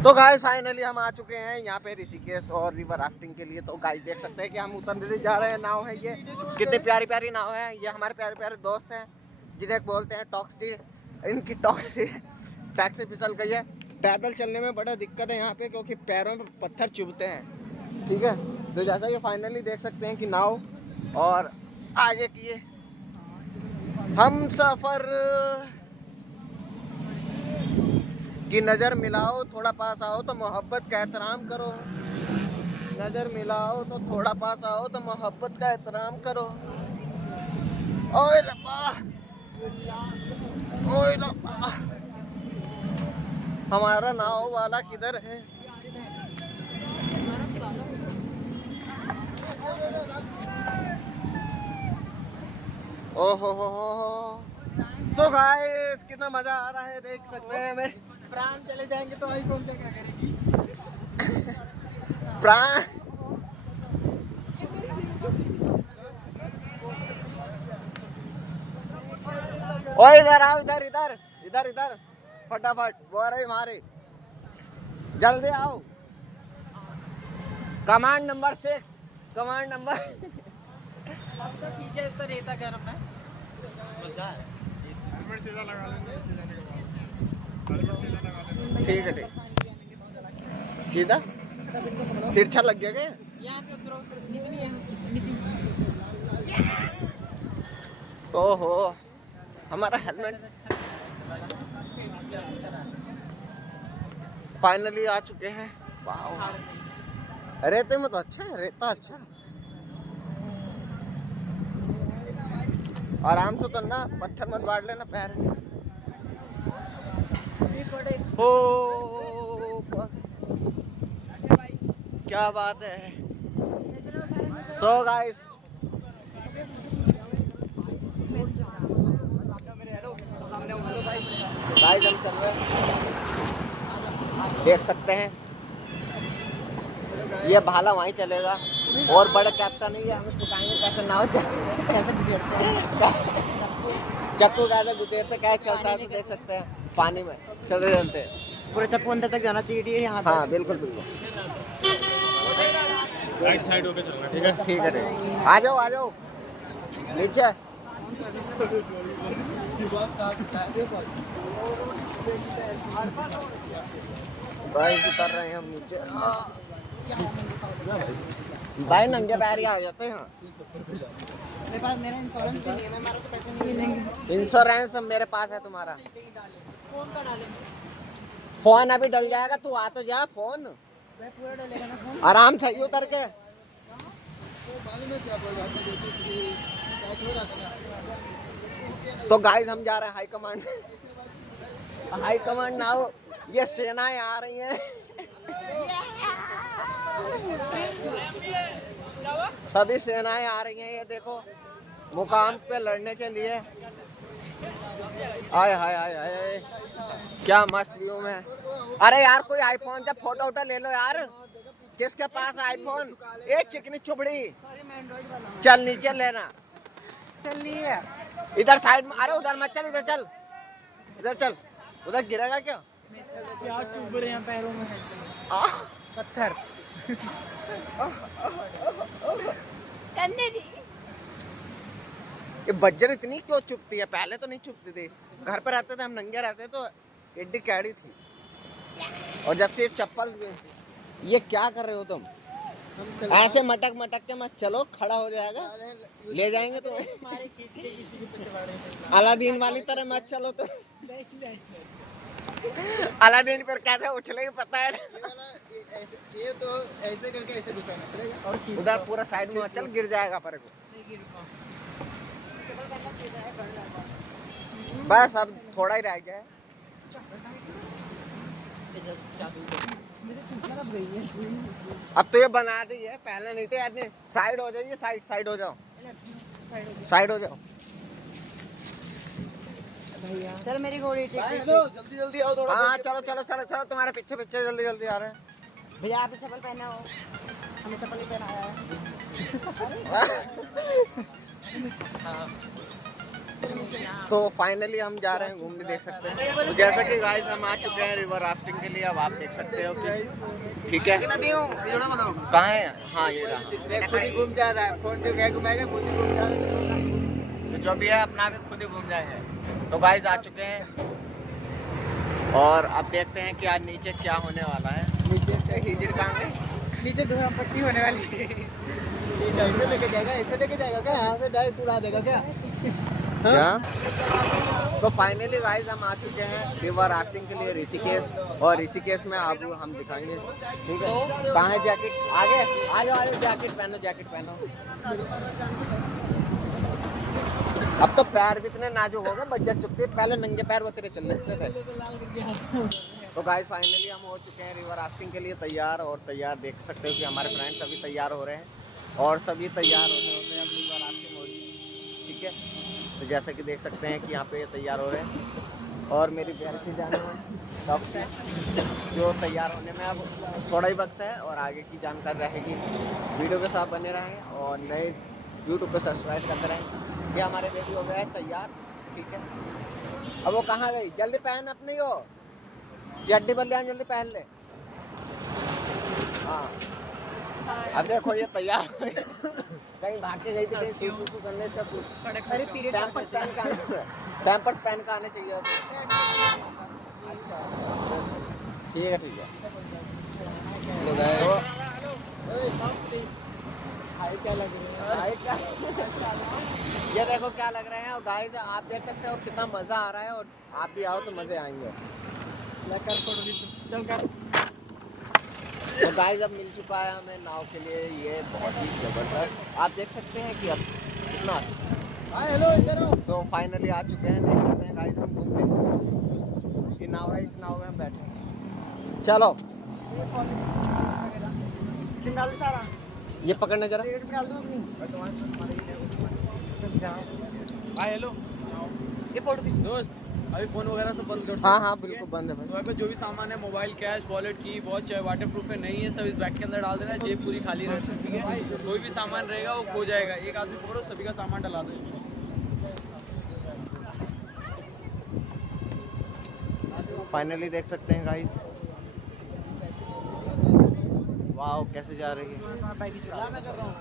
तो guys finally हम आ चुके हैं यहाँ पे ऋषिकेश और रिवर राफ्टिंग के लिए। तो गाइस देख सकते हैं कि हम उतरने जा रहे हैं। नाव है ये, कितनी प्यारी प्यारी नाव है। ये हमारे प्यारे प्यारे दोस्त हैं जिन्हें बोलते हैं टॉक्सी। इनकी टैक्सी फिसल गई है। पैदल चलने में बड़ा दिक्कत है यहाँ पे क्योंकि पैरों में पत्थर चुभते हैं। ठीक है, तो जैसा कि फाइनली देख सकते हैं कि नाव और आगे किए हम सफ़र की नज़र मिलाओ, थोड़ा पास आओ तो मोहब्बत का एहतराम करो। नज़र मिलाओ तो थोड़ा पास आओ तो मोहब्बत का एहतराम करो। ओए रब्बा, ओए रब्बा, हमारा नाव वाला किधर है? ओहो हो। सो गाइस कितना मजा आ रहा है, देख सकते हैं। मेरे प्राण चले जाएंगे तो आईफोन पे क्या करेगी? प्राण ओए इधर आओ, इधर इधर इधर इधर फटाफट वो रही मारे, जल्दी आओ। कमांड नंबर 6, कमांड नंबर अब तो ठीक है, तो रेता गर्म है, मजा है। सीधा लगा लेंगे, ठीक है, ठीक सीधा तिरछा लग गया क्या? यहाँ से उतरो, निकली ओहो, हमारा हेलमेट फाइनली आ चुके हैं। वाह, रेते में तो अच्छा है, रेता अच्छा है। आराम से तो ना, पत्थर मत बांट लेना पैर। ओ क्या बात है। सो गाइस हम चल रहे हैं, देख सकते हैं। ये भाला वहीं चलेगा और बड़े कैप्टन ही हमें सिखाएंगे कैसे नाव कैसे घुसेड़ते हैं, चक्कू कैसे गुजरते, कैसे चलता है। तो देख सकते हैं पानी में चलते चलते पूरे चप्पू अंदर तक जाना चाहिए यहाँ पे। हाँ बिल्कुल बिल्कुल, राइट साइड होके चलना, ठीक है? ठीक है, ठीक। आ जाओ नीचे। गाइस उतर रहे हैं हम नीचे। भाई नंगे पैर ही आ जाते हैं। मेरे पास मेरा इंश्योरेंस भी नहीं है, हमारा तो पैसे नहीं मिलेंगे। इंश्योरेंस मेरे पास है तुम्हारा। फोन अभी डल जाएगा, तू आ तो जा। फोन पूरा डलेगा ना फोन। आराम से ही उतर के। तो गाइस हम जा रहे हैं high command. High command now, ये सेनाएं आ रही हैं। सभी सेनाएं आ रही हैं, ये देखो मुकाम पे लड़ने के लिए। आय हाय हाय हाय, क्या मस्त व्यू में। अरे यार कोई आईफोन से फोटो वोटो ले लो यार। किसके पास आईफोन? एक चिकनी चुबड़ी। चल नीचे लेना, चल नहीं है इधर साइड में। अरे उधर मत चल, इधर चल, इधर चल। उधर गिरेगा क्या? यार, चुभ रहे हैं पैरों में पत्थर। ये बज्जर इतनी क्यों चुभती है? पहले तो नहीं चुभती थी। घर पे रहते थे हम, नंगे रहते तो एड्डी कैडी थी। और जब से ये चप्पल, ये क्या कर रहे हो तुम? ऐसे मटक मटक के मत चलो, खड़ा हो जाएगा, ले जाएंगे तो। अलादीन वाली तरह मत चलो तो। अलादीन पर कैसे उछलेगी पता है। ये तो ऐसे करके ऐसे घुसाना पड़ेगा। और उधर पूरा साइड में चल, गिर जाएगा पर को। बस अब थोड़ा ही रह गया है। अब तो ये बना दी है, पहले नहीं थे आदमी। साइड हो जाइए, साइड हो जाओ, साइड हो जाओ। चल मेरी घोड़ी जल्दी जल्दी आओ थोड़ा। हाँ चलो चलो चलो चलो, तुम्हारे पीछे पीछे जल्दी जल्दी आ रहे हैं। भैया, आप चप्पल पहना हो, हमें चप्पल नहीं पहनाया है। तो फाइनली हम जा रहे हैं घूमने, देख सकते हैं। तो जैसा कि गाइस हम आ चुके हैं रिवर राफ्टिंग के लिए, अब आप देख सकते हो कि ठीक है कहाँ है। हाँ ये रहा, खुद ही घूम जा रहा है, फोन पे क्या घुमाएगा, खुद ही घूम जा रहा है। तो जो भी है अपना भी खुद ही घूम जाएंगे। तो गाइस आ चुके हैं और अब देखते हैं कि आज नीचे क्या होने वाला है। नीचे से हिजड़ कहाँ गई, नीचे धुआं पट्टी होने वाली है। ऐसे लेके जाएगा, ऐसे लेके जाएगा क्या, यहाँ से डायरेक्ट उड़ा देगा क्या? क्या? तो फाइनली गाइस हम आ चुके हैं रिवर राफ्टिंग के लिए ऋषिकेश, और ऋषिकेश में अब हम दिखाएंगे, ठीक है। कहाँ है जैकेट, आगे आ जाओ, आ जाओ, जैकेट पहनो, जैकेट पहनो। अब तो पैर भी इतने नाजुक हो गए, बज्जर चुकते, पहले नंगे पैर वो तेरे चल लेते थे। तो गाइस फाइनली हम हो चुके हैं रिवर राफ्टिंग के लिए तैयार, और तैयार देख सकते हो कि हमारे फ्रेंड्स सभी तैयार हो रहे हैं, और सभी तैयार होते होते अब रिवर राफ्टिंग हो रही है, ठीक है। तो जैसा कि देख सकते हैं कि यहाँ पे तैयार हो रहे हैं, और मेरी प्यारी सी जाने डॉक्स है जो तैयार होने में अब थोड़ा ही वक्त है, और आगे की जानकारी रहेगी। वीडियो के साथ बने रहें और नए यूट्यूब पे सब्सक्राइब करते रहें। ये हमारे बेबी हो गया है तैयार, ठीक है। अब वो कहाँ गई, जल्दी पहन अपनी हो चड्डी बलियान, जल्दी पहन ले। हाँ अब देखो ये तैयार कहीं भाग के गई थी, कहीं सूसू करने इसका अरे पीरियड पैम्पर्स पहन का आने चाहिए। ठीक है, ठीक है। क्या लग रहा है? ये देखो क्या लग रहे हैं, और गाइस आप देख सकते हो कितना मज़ा आ रहा है, और आप भी आओ तो मज़े आएंगे। चल कर। तो गाइस अब मिल चुका है हमें नाव के लिए, ये बहुत ही ज़बरदस्त, आप देख सकते हैं कि अब कितना। हेलो इधर आओ। सो फाइनली आ चुके हैं, देख सकते हैं गाइस हम घूमने। ये नाव है, इस नाव में हम बैठे हैं। चलो सिम डाल दे सारा, ये पकड़ने जरा। पेट में डाल दो अपनी। हाय हेलो, ये फोटो खींच। दोस्त अभी फोन वगैरह सब बंद कर दो। हाँ हाँ बिल्कुल बंद है भाई। तुम्हारे पास जो भी सामान है, मोबाइल, कैश, वॉलेट, की, वॉच, वाटर प्रूफ है, नहीं है, सब इस बैग के अंदर डाल देना, जेब पूरी खाली रहती है, ठीक है। कोई भी सामान रहेगा वो खो जाएगा, एक आदमी पकड़ो, सभी का सामान डला दो इसमें। फाइनली देख सकते हैं गाइस, वाह कैसे जा रही है। मैं कर रहा हूँ।